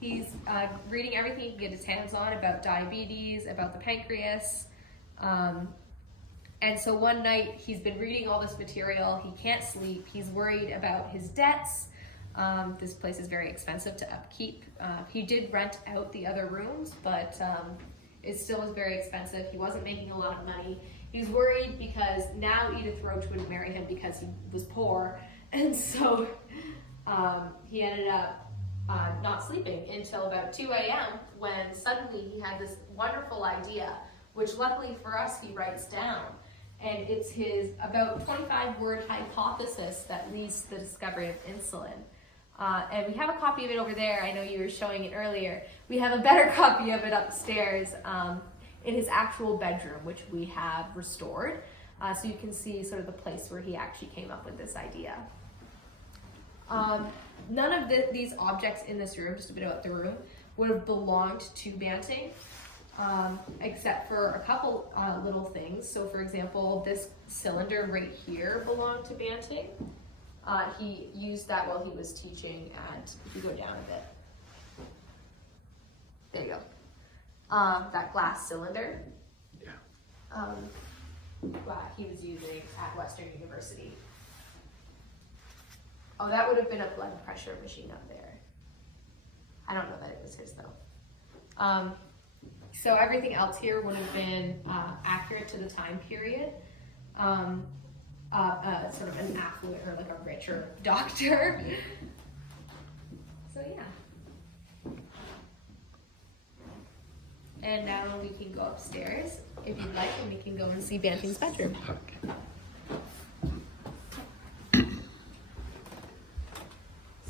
He's reading everything he can get his hands on about diabetes, about the pancreas. And so one night he's been reading all this material, he can't sleep, he's worried about his debts. This place is very expensive to upkeep. He did rent out the other rooms, but it still was very expensive. He wasn't making a lot of money. He was worried because now Edith Roach wouldn't marry him because he was poor. And so he ended up not sleeping until about 2 a.m. when suddenly he had this wonderful idea, which luckily for us he writes down. And it's his about 25-word hypothesis that leads to the discovery of insulin. And we have a copy of it over there. I know you were showing it earlier. We have a better copy of it upstairs in his actual bedroom, which we have restored. So you can see sort of the place where he actually came up with this idea. None of these objects in this room, just a bit about the room, would have belonged to Banting, except for a couple little things. So for example, this cylinder right here belonged to Banting. He used that while he was teaching at, if you go down a bit, there you go, that glass cylinder. Yeah. He was using at Western University. Oh, that would have been a blood pressure machine up there. I don't know that it was his though. So everything else here would have been accurate to the time period. Sort of an affluent or like a richer doctor. So yeah. And now we can go upstairs if you'd like, and we can go and see Banting's bedroom.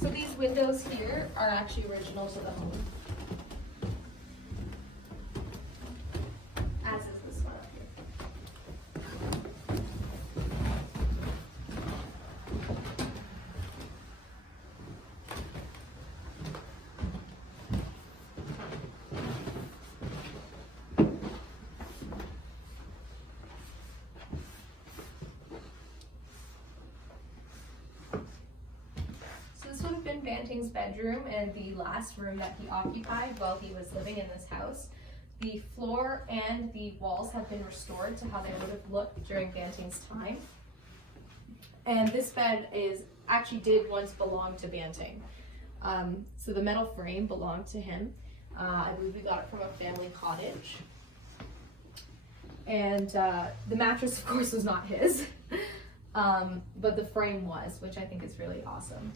So these windows here are actually original to the home. As is this one up here. Banting's bedroom and the last room that he occupied while he was living in this house. The floor and the walls have been restored to how they would have looked during Banting's time. And this bed did once belong to Banting. So the metal frame belonged to him. I believe we got it from a family cottage. And the mattress, of course, was not his, but the frame was, which I think is really awesome.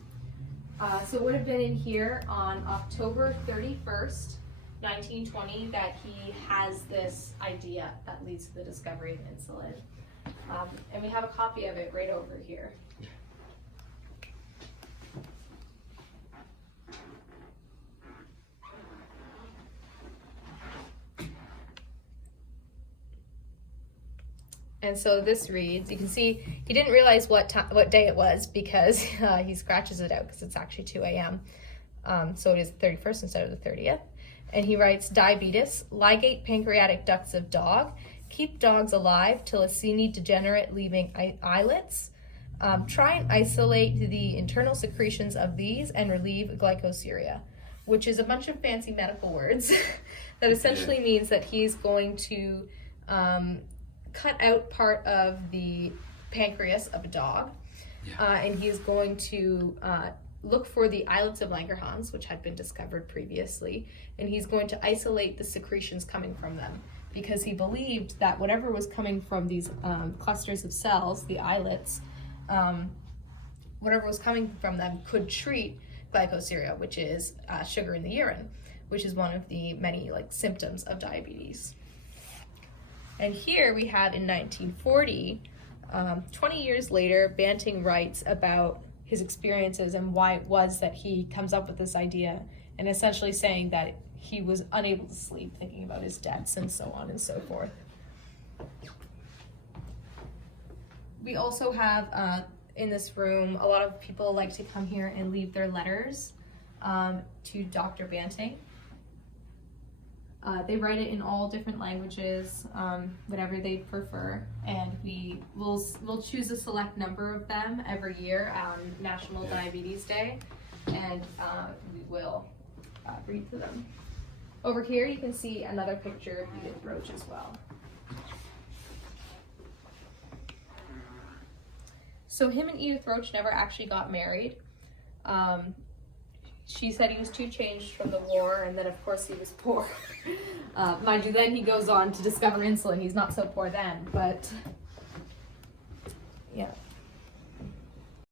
So it would have been in here on October 31st, 1920, that he has this idea that leads to the discovery of insulin. And we have a copy of it right over here. And so this reads, you can see he didn't realize what day it was because he scratches it out because it's actually 2 a.m. So it is the 31st instead of the 30th. And he writes, diabetes, ligate pancreatic ducts of dog, keep dogs alive till a seamy degenerate leaving islets. Try and isolate the internal secretions of these and relieve glycosuria, which is a bunch of fancy medical words that essentially means that he's going to cut out part of the pancreas of a dog, and he is going to look for the islets of Langerhans, which had been discovered previously, and he's going to isolate the secretions coming from them, because he believed that whatever was coming from these clusters of cells, the islets, whatever was coming from them could treat glycosuria, which is sugar in the urine, which is one of the many symptoms of diabetes. And here we have in 1940, 20 years later, Banting writes about his experiences and why it was that he comes up with this idea, and essentially saying that he was unable to sleep thinking about his debts and so on and so forth. We also have in this room, a lot of people like to come here and leave their letters to Dr. Banting. They write it in all different languages, whatever they prefer, and we'll choose a select number of them every year on National Diabetes Day, and we will read to them. Over here you can see another picture of Edith Roach as well. So him and Edith Roach never actually got married. She said he was too changed from the war, and then of course he was poor. Mind you, then he goes on to discover insulin. He's not so poor then, but yeah.